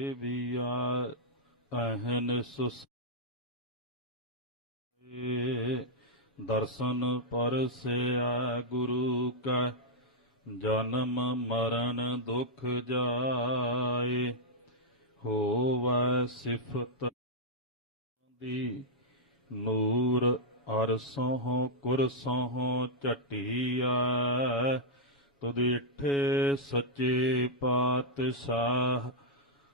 ਦੇਵੀਆ ਅਹਨ ਸੁਸ ਦਰਸ਼ਨ ਪਰਸਿਆ ਗੁਰੂ ਕਾ, ਜਨਮ ਮਰਨ ਦੁਖ ਜਾਏ। ਹੋਵੈ ਸਿਫਤ ਦੀ ਨੂਰ ਅਰਸੋਂ ਕੁਰਸੋਂ ਝਟੀਆ ਤੁਦਿਠੇ ਸੱਚੇ ਪਾਤਸ਼ਾਹ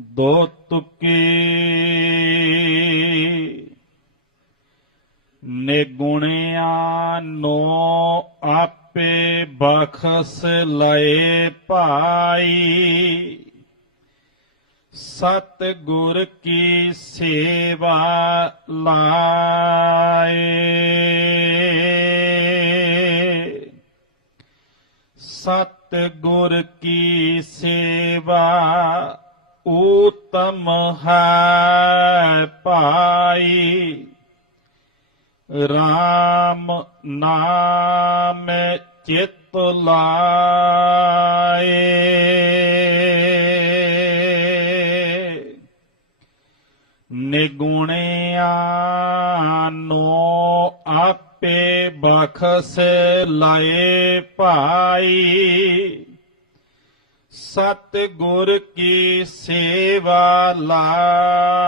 ਦੋ ਤੁਕੀ ਨਿਗੁਣਿਆ ਨੋ ਆਪੇ ਬਖਸ ਲਏ ਭਾਈ। ਸਤ ਗੁਰ ਕੀ ਸੇਵਾ ਲਾਏ। ਸਤ ਗੁਰ ਕੀ ਸੇਵਾ ਊਤਮ ਹੈ ਭਾਈ RAM ਨਾਮ ਚਿਤ ਲਾਏ। ਨਿਗੁਣਿਆਂ ਨੋ ਆਪੇ ਬਖਸ ਲਾਏ ਭਾਈ। ਸਤ ਗੁਰ ਕੀ ਸੇਵਾ ਲਾ